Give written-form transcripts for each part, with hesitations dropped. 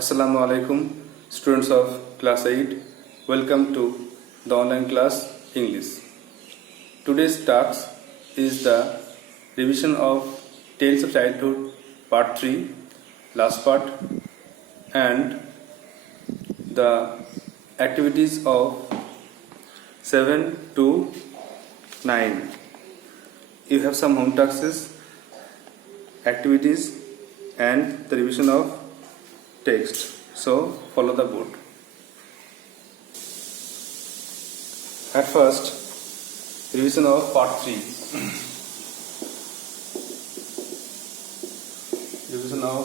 Assalamu alaikum, students of class 8. Welcome to the online class English. Today's task is the revision of Tales of Childhood part 3, last part, and the activities of 7 to 9. You have some home tasks, activities, and the revision of text. So follow the board. At first, revision of part 3. Revision of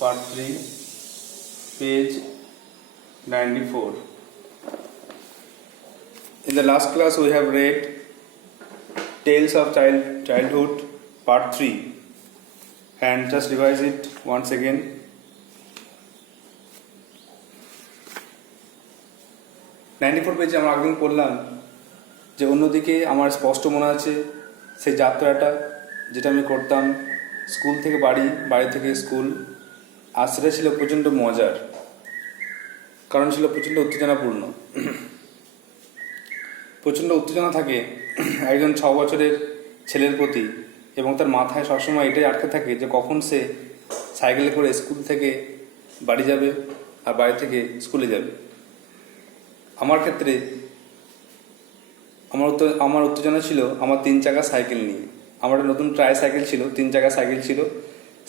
part 3, page 94. In the last class we have read Tales of Childhood part 3 and just revise it once again. Ninety পেজে আমরা আগেদিন পড়লাম যে অন্যদিকে আমার স্পষ্ট মনে আছে সেই যাত্রাটা যেটা আমি করতাম স্কুল থেকে বাড়ি থেকে স্কুল, আর সেটা ছিল প্রচণ্ড মজার, কারণ ছিল প্রচণ্ড উত্তেজনাপূর্ণ। প্রচণ্ড উত্তেজনা থাকে একজন 6 বছরের ছেলের প্রতি, এবং তার মাথায় সবসময় এটাই আটকে থাকে যে কখন সে সাইকেলে করে স্কুল থেকে বাড়ি যাবে আর বাড়ি থেকে স্কুলে যাবে। আমার ক্ষেত্রে আমার উত্তেজনা ছিল আমার 3 চাকা সাইকেল নিয়ে। আমার একটা নতুন ট্রাই সাইকেল ছিল, 3 চাকা সাইকেল ছিল,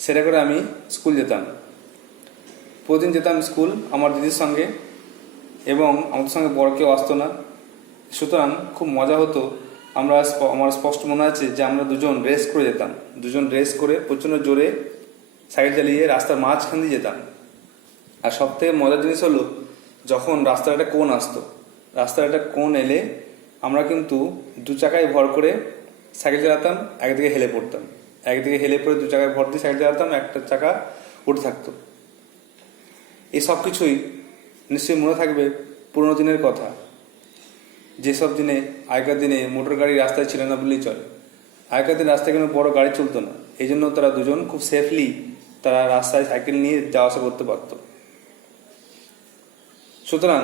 সেটা করে আমি স্কুল যেতাম। প্রতিদিন যেতাম স্কুল আমার দিদির সঙ্গে, এবং আমাদের সঙ্গে বড় কেউ আসতো না, সুতরাং খুব মজা হতো। আমার স্পষ্ট মনে আছে যে আমরা দুজন রেস করে যেতাম, রেস করে প্রচণ্ড জোরে সাইকেল চালিয়ে রাস্তার মাঝখান দিয়ে যেতাম। আর সবথেকে মজার জিনিস হলো যখন রাস্তার একটা কোণ আসতো, রাস্তার একটা কোণ এলে আমরা কিন্তু 2 চাকায় ভর করে সাইকেল চালাতাম, একদিকে হেলে পড়তাম, একদিকে হেলে পড়ে 2 চাকায় ভর দিয়ে সাইকেল চালাতাম, একটা চাকা উঠে থাকতো। এই সব কিছুই নিশ্চয়ই মনে থাকবে পুরোনো দিনের কথা, যেসব দিনে আগেকার দিনে মোটর গাড়ি রাস্তায় ছিল না বললেই চলে। আগেকার দিন রাস্তায় কোনো বড় গাড়ি চলতো না, এই জন্য তারা দুজন খুব সেফলি তারা রাস্তায় সাইকেল নিয়ে যাওয়া আসা করতে পারতো। সুতরাং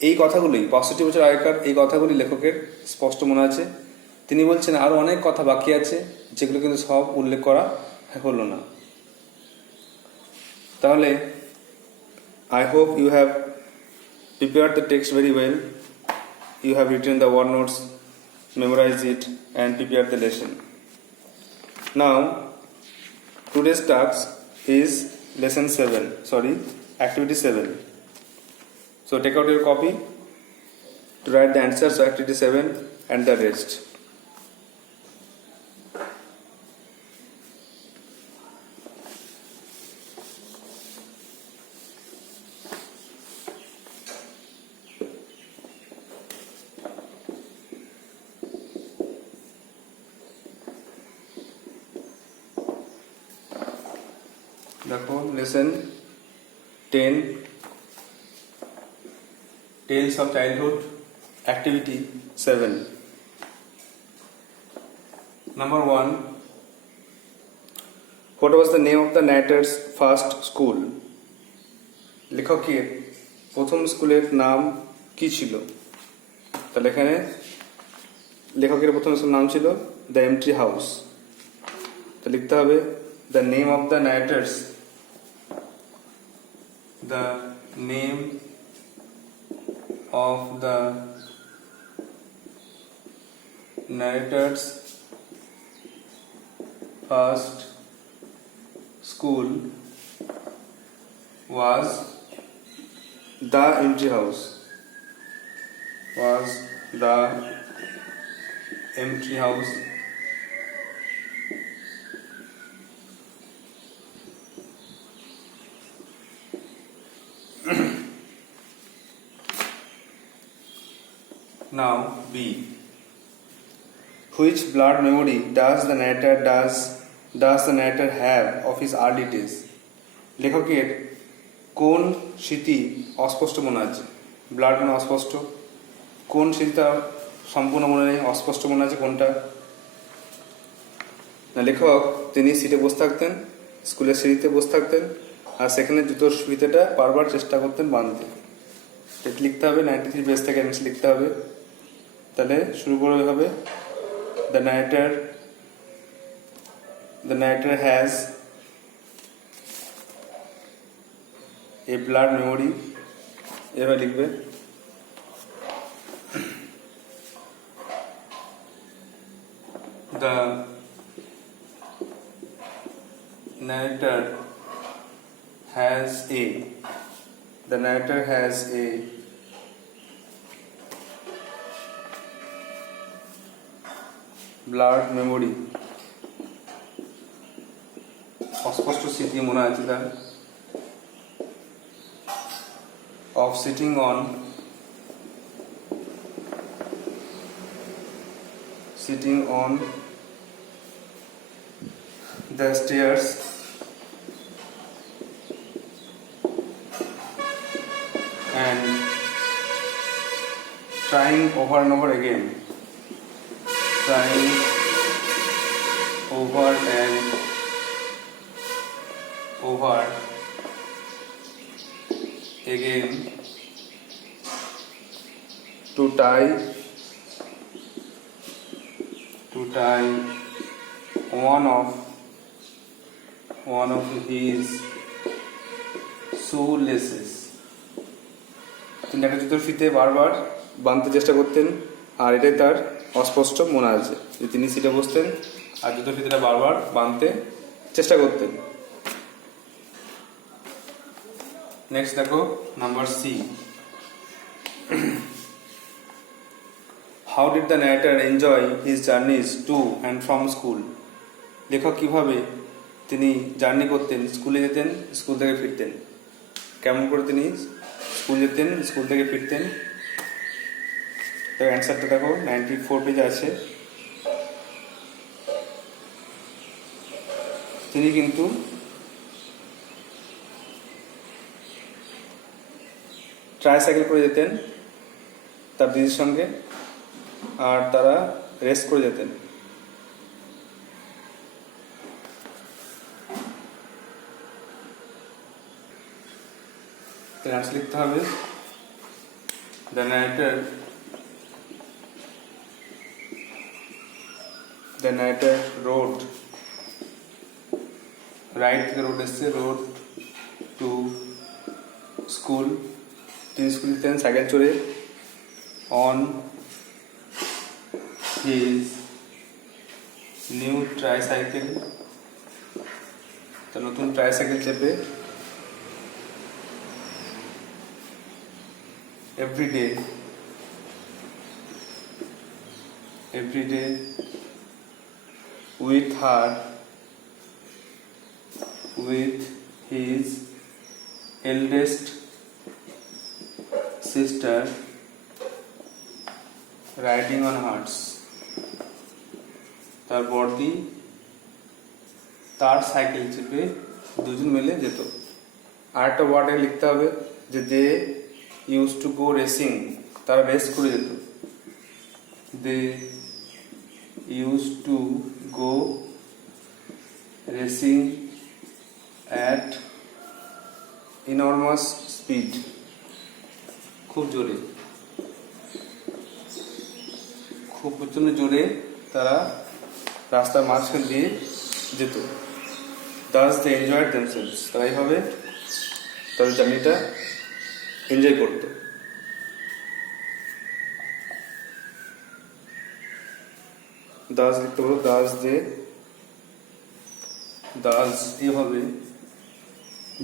এই কথাগুলি 65 বছর আগেকার এই কথাগুলি লেখকের স্পষ্ট মনে আছে। তিনি বলছেন আরও অনেক কথা বাকি আছে, যেগুলো কিন্তু সব উল্লেখ করা হলো না। তাহলে I hope you have prepared the text very well. You have written the word notes, memorized it, and prepared the lesson. Now, today's task is activity 7. So take out your copy to write the answers of activity 7 and the rest. দেখো lesson 10, Tales of Childhood, activity 7. Number 1, what was the name of the narrator's first school? লেখকের প্রথম স্কুলের নাম কি ছিল? তাহলে এখানে লেখকের প্রথম স্কুলের নাম ছিল দ্য এমটি হাউস। তো লিখতে হবে the name of the narrator's first school was the empty house. Now B. Which blood memory does the narrator have of his early days? লেখকের কোন স্মৃতি অস্পষ্ট মনে আছে? ব্লাড মানে অস্পষ্ট, কোন স্মৃতিটা সম্পূর্ণ মনে নেই, অস্পষ্ট মনে আছে কোনটা? না, লেখক তিনি সিটে বসে থাকতেন, স্কুলের সিঁড়িতে বসে থাকতেন, আর সেখানে জুতোর ফিতেটা বারবার চেষ্টা করতেন বাঁধতে। এটা লিখতে হবে 93 পেজ থেকে অ্যান্সার লিখতে হবে। তাহলে শুরু করে হবে the narrator has a blurred memory, এভাবে লিখবে। The narrator has a blurred memory, অস্পষ্ট স্মৃতি মনে আছে তার, of sitting on the stairs and trying over and over again to tie one of his shoelaces. তিনি একটা জুতোর ফিতে বারবার বাঁধতে চেষ্টা করতেন, আর এটাই তার অস্পষ্ট মনে আছে যে তিনি সিটে বসতেন আর জুতোর ফিতেটা বারবার বাঁধতে চেষ্টা করতেন। নেক্সট দেখো number C. How did the narrator enjoy his journeys to and from school? লেখক কিভাবে তিনি জার্নি করতেন, স্কুলে যেতেন, স্কুল থেকে ফিরতেন, কেমন করে তিনি স্কুল যেতেন, স্কুল থেকে ফিরতেন। তো অ্যান্সারটা দেখো 94 পেজে আছে। তিনি কিন্তু ট্রাইসাইকেল করে যেতেন তার দিদির সঙ্গে, আর তারা রেস্ট করে যেতেন। আনসার লিখতে হবে দ্য narrator rode, রাইট থেকে রোড এসছে, রোড টু স্কুল, তিনি স্কুল যেতেন সাইকেল চড়ে, অন হিজ নিউ ট্রাইসাইকেল, তার নতুন ট্রাইসাইকেল চেপে, every day with his eldest sister riding on horse, তার বড়দি তার সাইকেল চেপে দুজন মিলে যেত। আর একটা ওয়ার্ডে লিখতে হবে যে they use to go racing, তারা রেস করে যেত। They use to go racing at enormous speed, খুব জোরে, খুব প্রচন্ড জোরে তারা রাস্তার মাঝখান দিয়ে যেত। দাস দে এনজয়েড দেমসেলস, তারা এইভাবে তাদের জার্নিটা এনজয় করত। দাস লিখতে বলো, এভাবে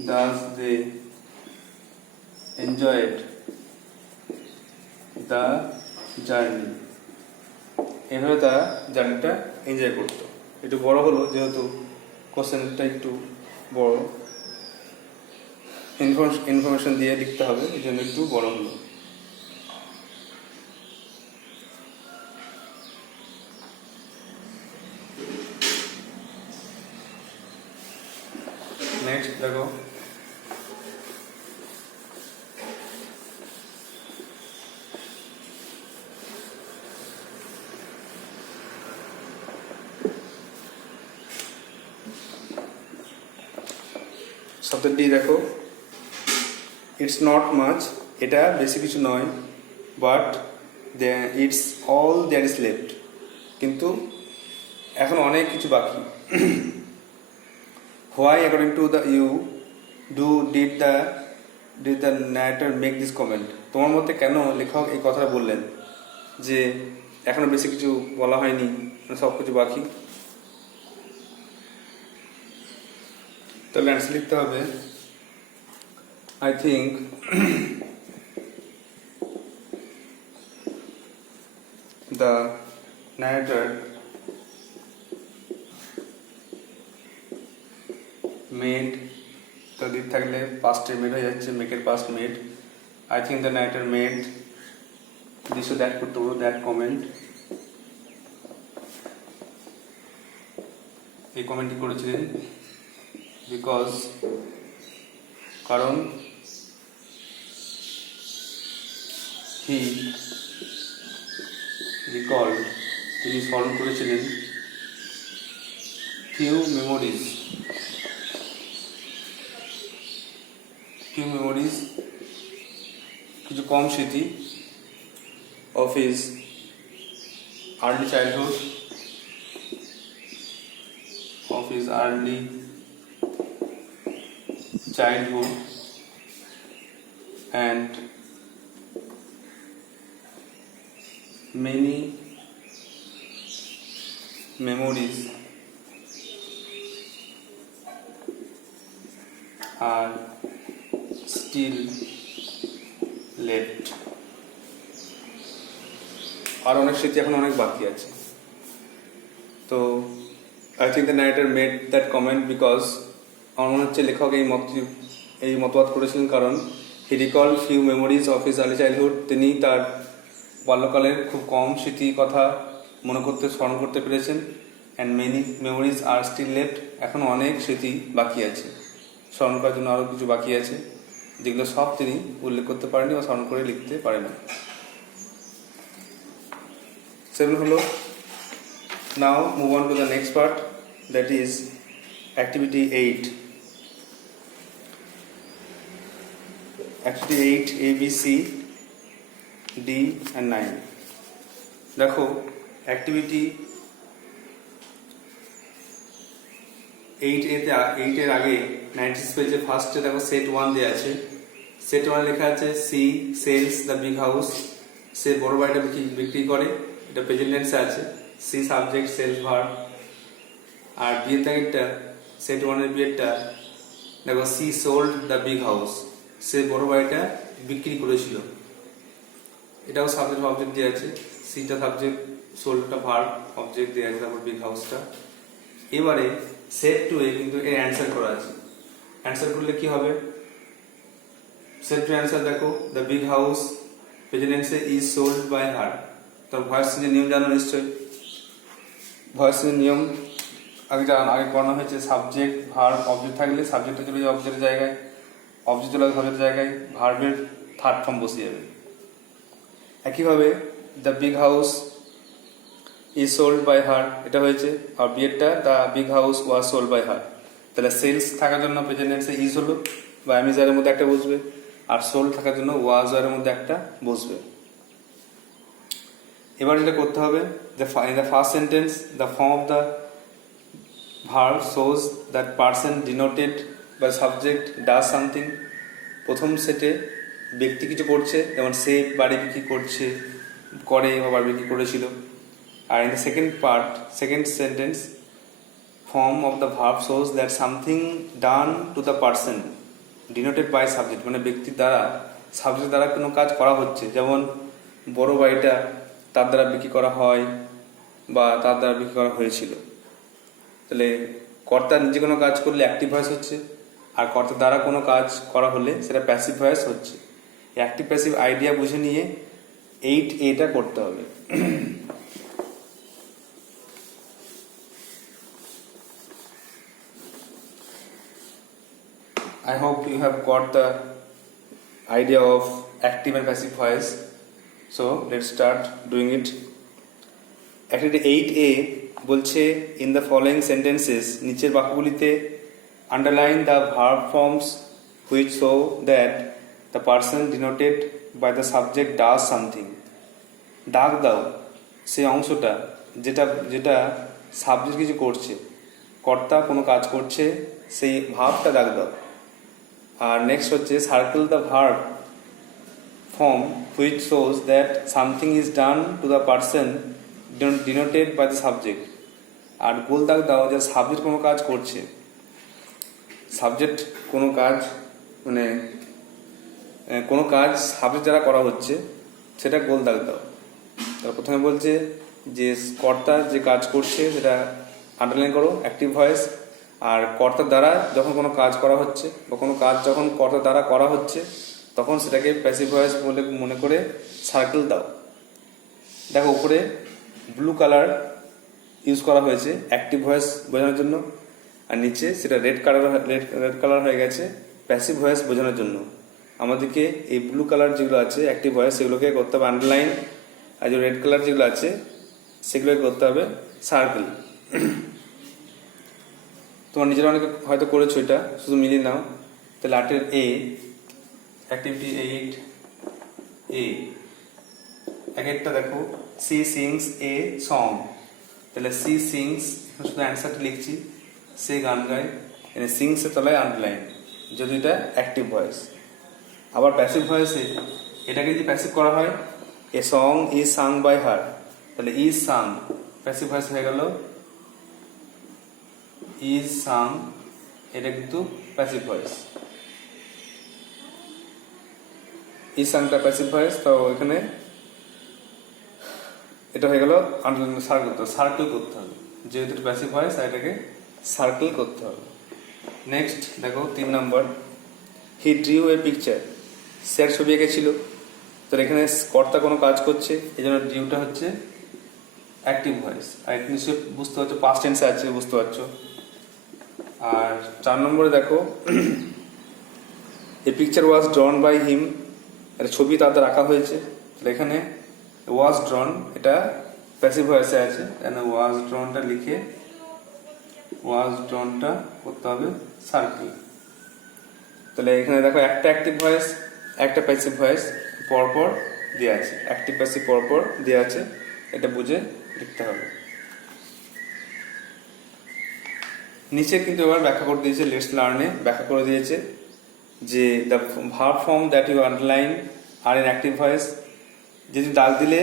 দাস দে এনজয়েড দ্য জার্নি, এভাবে তারা জার্নিটা এনজয় করতো। একটু বড় হলো যেহেতু কোশ্চেনটা একটু বড়, ইনফরমেশন দিয়ে লিখতে হবে, এই জন্য একটু বড় হলো। নেক্সট দেখো শব্দ ডি দেখো, ইটস নট মাচ, এটা বেশি কিছু নয়, but it's all that is left, কিন্তু এখন অনেক কিছু বাকি। Why according to the you did the narrator make this comment, তোমার মতে কেন লেখক এই কথাটা বললেন যে এখনো বেশি কিছু বলা হয়নি, সব কিছু বাকি? তাহলে অ্যান্সার লিখতে হবে, I think the narrator made, তো দিক থাকলে পাস্টে মেড হয়ে যাচ্ছে, মেকের past made. I think the narrator made this or that করতে হবে, দ্যাট কমেন্ট, এই কমেন্টটি করেছিলেন বিকজ, কারণ হি রিকল্ড, তিনি স্মরণ করেছিলেন, ফিউ মেমোরিজ কিছু কম স্মৃতি, of his early childhood and many memories are still left, আর অনেক স্মৃতি এখন অনেক বাকি আছে। তো I think the narrator made that comment because, আমার মনে হচ্ছে লেখক এই মতবাদ করেছিলেন কারণ he recall few memories of his early childhood, তিনি তার বাল্যকালের খুব কম স্মৃতি কথা স্মরণ করতে পেরেছেন। And many memories are still left, এখন অনেক স্মৃতি বাকি আছে, স্মরণ করার জন্য আরও কিছু বাকি আছে, যেগুলো সব তিনি উল্লেখ করতে পারেনি বা স্মরণ করে লিখতে পারেনি। সেগুলো হলো, now move on to the next part, that is activity 8। Activity 8, A, B, C, D and 9. দেখো অ্যাক্টিভিটি 8 এর আগে 96 পেজে ফার্স্টে দেখো সেট 1 দেওয়া আছে। সেট 1 লেখা আছে she sells the big house, সে বড় বাড়িটা বিক্রি করে, এটা প্রেজেন্ট টেন্সে আছে। She subject, sells verb. আর বিয়ের দাগেরটা সেট 1 এর বিয়েরটা দেখো she sold the big house, সে বড় বাড়িটা বিক্রি করেছিল, এটাও সাবজেক্ট অবজেক্ট দিয়ে আছে। সিটা সাবজেক্ট, সোল্ডটা ভার্ব, অবজেক্ট দিয়ে আছে, তারপর বিগ হাউসটা। এবারে সেট 2 এ কিন্তু এর অ্যান্সার করা আছে। অ্যান্সার করলে কি হবে? সেট 2 অ্যান্সার দেখো, দ্য বিগ হাউস প্রেজেন্ট টেন্সে ইজ সোল্ড বাই হার। তো ভয়েস চেঞ্জের নিয়ম জানো নিশ্চয়ই। ভয়েস চেঞ্জের নিয়ম আগে পড়ানো হয়েছে, সাবজেক্ট ভার্ব অবজেক্ট থাকলে সাবজেক্টটা চলে যাবে অবজেক্টের জায়গায়, অবজেক্ট চলে যাবে ভার্বের জায়গায়, ভার্বের থার্ড ফর্ম বসে যাবে। একইভাবে the big house is sold by her, এটা হয়েছে, আর বিয়েরটা the big house was sold by her. তাহলে সেলস থাকার জন্য প্রেজেন্ট টেন্সে ইজ হলো বা অ্যামিজারের মধ্যে একটা বসবে, আর সোল্ড থাকার জন্য ওয়াজ এর মধ্যে একটা বসবে। এবার যেটা করতে হবে, in the first sentence the form of the verb shows that person denoted by subject does something। প্রথম সেটে ব্যক্তি কিছু করছে, যেমন সে বাড়ি বিক্রি করছে, করে বা বাড়ি বিক্রি করেছিল। আর in the second sentence form of the verb shows that something done to the person denoted by subject, মানে ব্যক্তির দ্বারা সাবজেক্ট দ্বারা কোনো কাজ করা হচ্ছে, যেমন বড় বাড়িটা তার দ্বারা বিক্রি করা হয় বা তার দ্বারা বিক্রি করা হয়েছিল। তাহলে কর্তা নিজে কোনো কাজ করলে অ্যাক্টিভ ভয়েস হচ্ছে, আর কর্তার দ্বারা কোনো কাজ করা হলে সেটা প্যাসিভ ভয়েস হচ্ছে। অ্যাক্টিভ প্যাসিভ আইডিয়া বুঝে নিয়ে 8A করতে হবে। I hope you have got the idea of active and passive voice. So let's start doing it. Activity 8A বলছে, in the following sentences, নিচের বাক্যগুলিতে Underline the verb forms which show that the person denoted by the subject does something. দাগ দাও সেই অংশটা যেটা যেটা subject কিছু করছে, কর্তা কোনো কাজ করছে, সেই ভাবটা দাগ দাও। আর নেক্সট হচ্ছে circle the verb form which shows that something is done to the person denoted by the subject. আর গোল দাগ দাও যে সাবজেক্ট কোনো কাজ করছে, সাবজেক্ট কোনো কাজ মানে কোনো কাজ সাবজেক্ট দ্বারা করা হচ্ছে সেটা গোল দাগ দাও। তার প্রথমে বলছে যে কর্তা যে কাজ করছে সেটা আন্ডারলাইন করো, অ্যাক্টিভ ভয়েস। আর কর্তার দ্বারা যখন কোনো কাজ করা হচ্ছে বা কোনো কাজ যখন কর্তার দ্বারা করা হচ্ছে তখন সেটাকে প্যাসিভ ভয়েস বলে মনে করে সার্কেল দাও। দেখো উপরে ব্লু কালার ইউজ করা হয়েছে অ্যাক্টিভ ভয়েস বোঝানোর জন্য, আর নিচে সেটা রেড কালার হয়ে গেছে প্যাসিভ ভয়েস বোঝানোর জন্য। আমাদেরকে এই ব্লু কালার যেগুলো আছে অ্যাক্টিভ ভয়েস সেগুলোকে করতে হবে আন্ডারলাইন, আর যে রেড কালার যেগুলো আছে সেগুলোকে করতে হবে সার্কেল। তোমার নিজেরা অনেকে হয়তো করেছো, এটা শুধু মিলিয়ে নাও। তাহলে 8 এ অ্যাক্টিভিটি 8 এ এক একটা দেখো সি সিংস এ সং। তাহলে সি সিংস শুধু অ্যান্সারটা লিখছি, সে গান গায়, এখানে সিংসের তলায় আন্ডারলাইন যদি এটা অ্যাক্টিভ ভয়েস। আবার প্যাসিভ ভয়েসে এটাকে যদি প্যাসিভ করা হয় a song is sung by her, তাহলে ইজ সাং প্যাসিভ ভয়েস হয়ে গেল ইজ সাং, এটা কিন্তু প্যাসিভ ভয়েস। ইজ সাংটা প্যাসিভ ভয়েস, তো এখানে এটা হয়ে গেল আন্ডারলাইন সার্কেল করতে হবে, যেহেতু প্যাসিভ ভয়েস এটাকে সার্কেল করতে হবে। নেক্সট দেখো 3 নম্বর, হি ড্রিউ এ পিকচার, সে এক ছবি এঁকেছিল। তো এখানে কর্তা কোনো কাজ করছে, এই জন্য ড্রিউটা হচ্ছে অ্যাক্টিভ ভয়েস। আর এটা নিশ্চয়ই বুঝতে পারছো পাস্ট টেন্সে আছে, বুঝতে পারছো। আর 4 নম্বরে দেখো a picture was drawn by him, একটা ছবি তাদের আঁকা হয়েছে। তাহলে এখানে ওয়াজ ড্রন এটা প্যাসিভ ভয়েসে আছে, এখানে ওয়াজ ড্রনটা লিখে ওয়াজ ড্রনটা করতে হবে সার্কেল। তাহলে এখানে দেখো একটা অ্যাক্টিভ ভয়েস একটা প্যাসিভ ভয়েস পরপর দেওয়া আছে, অ্যাক্টিভ প্যাসিভ পরপর দেওয়া আছে, এটা বুঝে লিখতে হবে। নিচে কিন্তু এবার ব্যাখ্যা করে দিয়েছে, লেটস লার্নে ব্যাখ্যা করে দিয়েছে যে the verb form that you underline are in active voice, যদি দাগ দিলে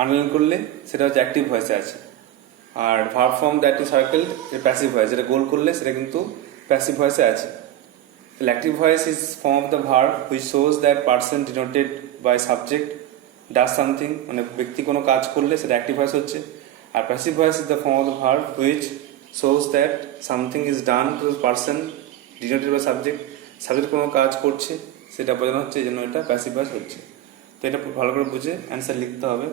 আন্ডারলাইন করলে সেটা হচ্ছে অ্যাক্টিভ ভয়েসে আছে। আর verb form that you circle passive voice, যেটা গোল করলে সেটা কিন্তু প্যাসিভ ভয়েসে আছে। The active voice is form of the verb which shows that person denoted by subject does something, মানে ব্যক্তি কোনো কাজ করলে সেটা অ্যাক্টিভ ভয়েস হচ্ছে। আর passive voice is the form of the verb which shows that something is done to the person denoted by subject, subject কোনো কাজ করছে সেটা বোঝানো হচ্ছে, এই জন্য এটা প্যাসিভ ভয়েস হচ্ছে। তো এটা ভালো করে বুঝে অ্যান্সার লিখতে হবে।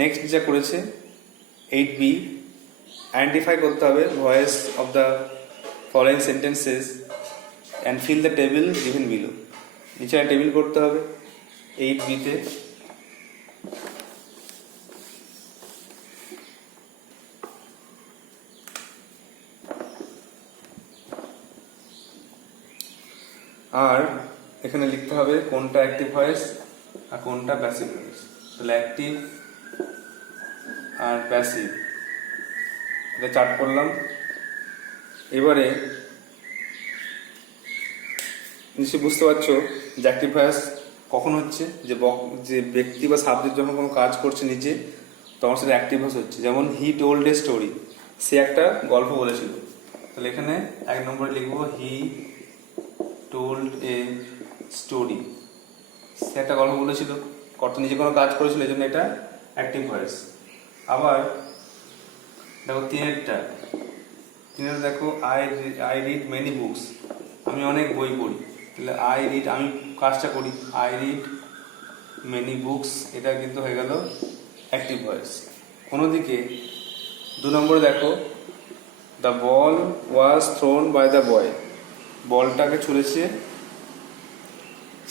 নেক্সট যা করেছে 8b, আইডেন্টিফাই করতে হবে voice of the following sentences and fill the table given below, নিচে টেবিল করতে হবে 8b তে। আর এখানে লিখতে হবে কোনটা অ্যাক্টিভ ভয়েস আর কোনটা প্যাসিভ ভয়েস। তাহলে অ্যাক্টিভ আর প্যাসিভ এটা চার্ট করলাম। এবারে নিশ্চয়ই বুঝতে পারছো যে অ্যাক্টিভ ভয়েস কখন হচ্ছে, যে ব্যক্তি বা সাবজেক্ট যখন কোনো কাজ করছে নিজে তখন সেটা অ্যাক্টিভ ভয়েস হচ্ছে। যেমন হি টোল্ড এ স্টোরি, সে একটা গল্প বলেছিল। তাহলে এখানে 1 নম্বরে লিখবো হি টোল্ড এ স্টোরি, সে একটা গল্প বলেছিল, কর্তা নিজে কোনো কাজ করেছিল, এই জন্য এটা অ্যাক্টিভ ভয়েস। আবার দেখো 3-এরটা দেখো আই রিড মেনি বুকস, আমি অনেক বই পড়ি। তাহলে আই রিড আমি কাজটা করি, আই রিড মেনি বুকস, এটা কিন্তু হয়ে গেল অ্যাক্টিভ ভয়েস। অন্যদিকে 2 নম্বরে দেখো the ball was thrown by the boy, বলটাকে ছুঁড়েছে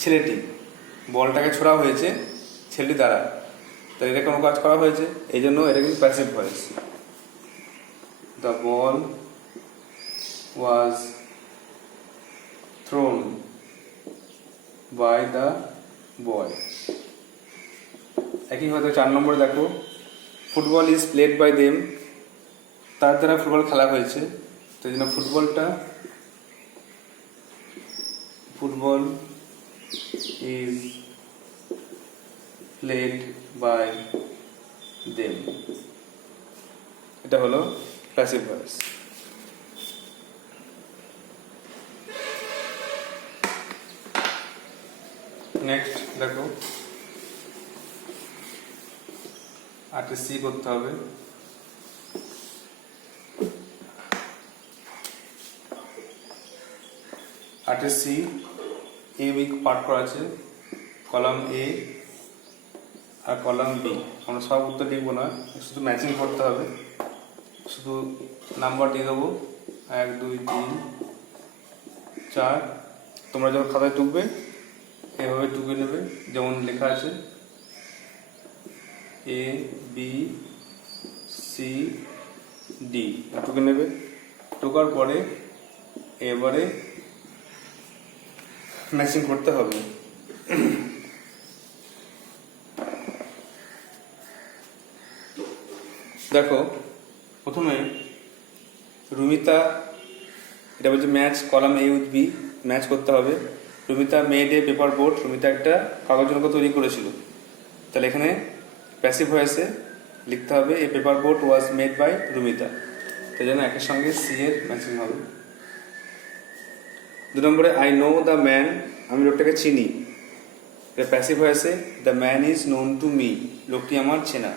ছেলেটি, বলটাকে ছোড়া হয়েছে ছেলেটি দ্বারা, তো এটা কোনো কাজ করা হয়েছে, এই জন্য এটা কিন্তু passive voice. The ball was thrown by the boy। একইভাবে 4 নম্বরে দেখো football is played by them, তার দ্বারা ফুটবল খেলা হয়েছে, তো এই জন্য football is played by them, এটা হলো প্যাসিভ ভয়েস। নেক্সট দেখো আটে সি করতে হবে। আটে সি এ বি পার্ট করা আছে, কলাম এ আর কলাম বি। আমরা সব উত্তর লিখবো না, শুধু ম্যাচিং করতে হবে, শুধু নাম্বার দিয়ে দেবো 1 2 3 4। তোমরা যখন খাতায় টুকবে এভাবে টুকে নেবে, যেমন লেখা আছে এ বি সি ডি, টুকে নেবে। টুকার পরে এবারে ম্যাচিং করতে হবে। দেখো প্রথমে রুমিতা, এটা বলছে match column A with B, match করতে হবে। Rumita made a paper boat, Rumita একটা কাগজ নৌকা তৈরি করেছিল, তাহলে এখানে প্যাসিভ ভয়েসে লিখতে হবে a paper boat was made by Rumita, তাই জন্য একের সঙ্গে সি এর ম্যাচিং হবে। 2 নম্বরে আই নো দ্য ম্যান, আমি লোকটাকে চিনি, প্যাসিভ ভয়েসে the man is known to me, লোকটি আমার চেনা,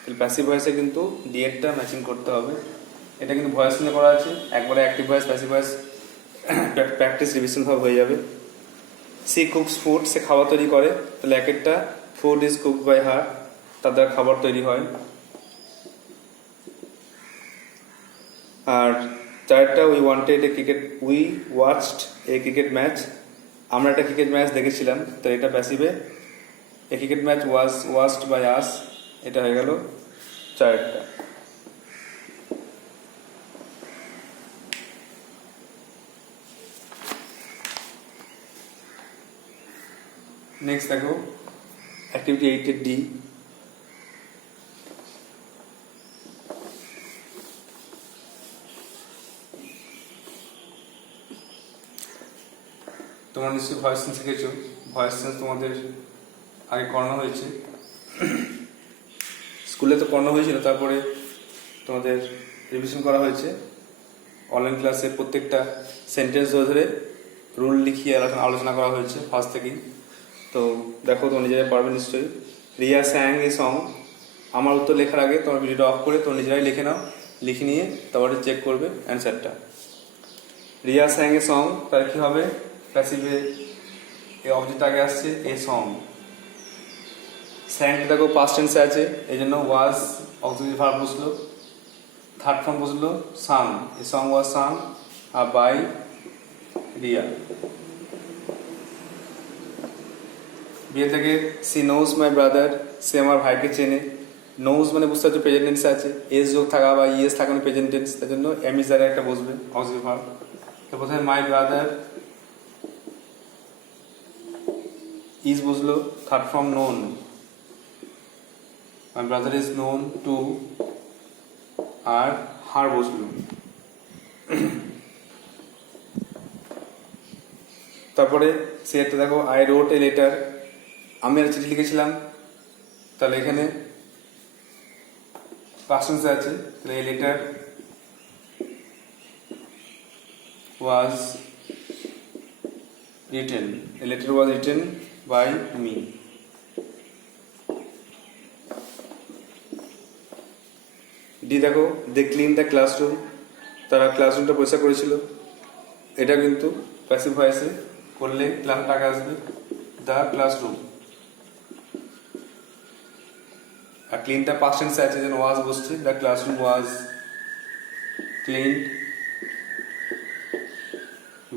তাহলে প্যাসিভ ভয়েসে কিন্তু ডি এরটা ম্যাচিং করতে হবে। এটা কিন্তু ভয়েস নিয়ে করা আছে, একবারে active voice passive voice practice revision ভাবে হয়ে যাবে। সি কুকস ফুড, সে খাবার তৈরি করে, তাহলে এক একটা food is cooked by her, তার দ্বারা খাবার তৈরি হয়। আর চারটা we watched a cricket match, আমরা একটা ক্রিকেট ম্যাচ দেখেছিলাম, তো এটা প্যাসিভে a cricket match was watched by us, এটা হয়ে গেল চারটা। নেক্সট দেখো অ্যাক্টিভিটি 8 ডি, তোমরা নিশ্চয়ই ভয়েস সেন্স শিখেছো। ভয়েস সেন্স তোমাদের আগে করানো হয়েছে, স্কুলে তো করানো হয়েছিল, তারপরে তোমাদের রিভিশন করা হয়েছে। অনলাইন ক্লাসে প্রত্যেকটা সেন্টেন্স ধরে ধরে রুল লিখিয়ে আলোচনা করা হয়েছে ফার্স্ট থেকেই। তো দেখো তোমরা নিজেরাই পারবে নিশ্চয়ই। রিয়া স্যাং এ সং, আমার উত্তর লেখার আগে তোমার ভিডিওটা অফ করে তোমরা নিজেরাই লিখে নাও, লিখে নিয়ে তারপরে চেক করবে অ্যান্সারটা। রিয়া স্যাং এ সং, তার কি হবে প্যাসিভে এই অবজেক্ট আগে আসছে এ সং, স্যাং দেখো পাস্ট টেন্সে আছে, এই জন্য ওয়াজ অক্সিলারি ভার্ব বসলো, থার্ড ফর্ম বসলো sung, a song was sung আর বাই রিয়া। বিয়ে থেকে সি নোজ মাই ব্রাদার, সে আমার ভাইকে চেনে, নোজ মানে বুঝতে পারছো প্রেজেন্ট টেন্সে আছে, এস যোগ থাকা বা ইএস থাকা মানে প্রেজেন্ট টেন্স, তার জন্য এম ইজ দ্বারা একটা বসবে অক্সিলারি ভার্ব। তো প্রথমে মাই ব্রাদার ইজ বুঝলো, third form known, my brother is known to, আর হার বসলো। তারপরে সে একটা দেখো আই রোট এ লেটার, আমি একটা চিঠি লিখেছিলাম, তাহলে এখানে পাস্ট টেন্সে আছে, তাহলে a letter was written, a letter was written by me. D দেখো দে ক্লিন দ্য ক্লাসরুম, তারা ক্লাসরুমটা পরিষ্কার করেছিল, এটা কিন্তু প্যাসিভ ভয়েসে করলে ক্লাস টাকা আসবে দ্য ক্লাসরুম। আর ক্লিনটা পাস্ট টেন্সে আছে, যেন ওয়াজ বসছে, the classroom was cleaned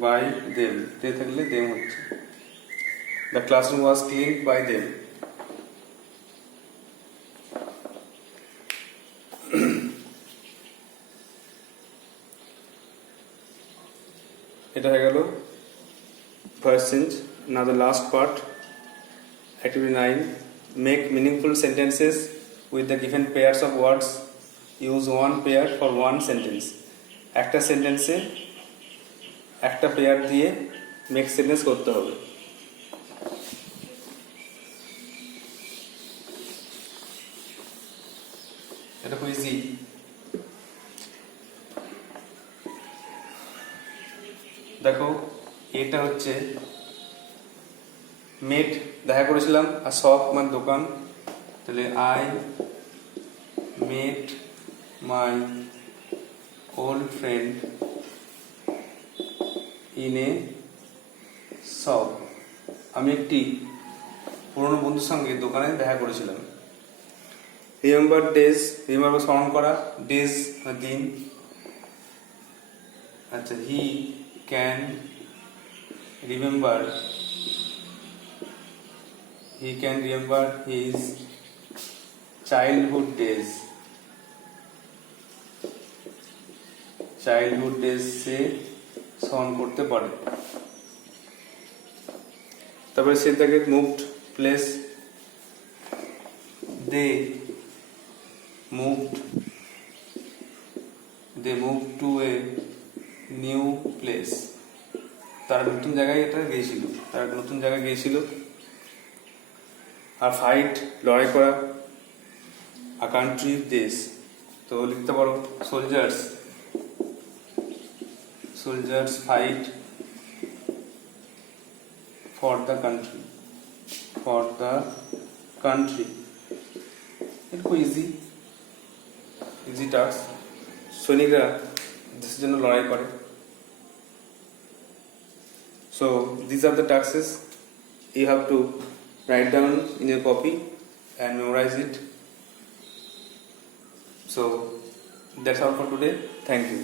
by them, they থাকলে দেম হচ্ছে, the classroom was cleaned by them. এটা হয়ে গেল first change. Now the last part, activity 9, make meaningful sentences with the given pairs of words, use one pair for one sentence। একটা সেন্টেন্সে একটা pair দিয়ে make sentence করতে হবে। এটা খুব ইজি। দেখো এটা হচ্ছে মেট, দেখা করেছিলাম, আর শপ মানে দোকান, তাহলে I met my old friend in a shop. আমি একটি পুরনো বন্ধুর সঙ্গে দোকানে দেখা করেছিলাম। রিমেম্বার ডেজ, রিমেম্বার স্মরণ করা, ডেজ দিন। আচ্ছা, he can remember, he can remember his childhood days। Childhood days সে স্মরণ করতে পারে। তারপরে সে তাকে moved place, they moved to a new place. তারা নতুন জায়গায় গিয়েছিল। আর ফাইট লড়াই করা, আ কান্ট্রি দেশ, তো লিখতে পারো soldiers fight for the country. এটা খুব ইজি টাস্ক। সৈনিকরা দেশের জন্য লড়াই করে। So these are the tasks you have to write down in your copy and memorize it. So that's all for today. Thank you.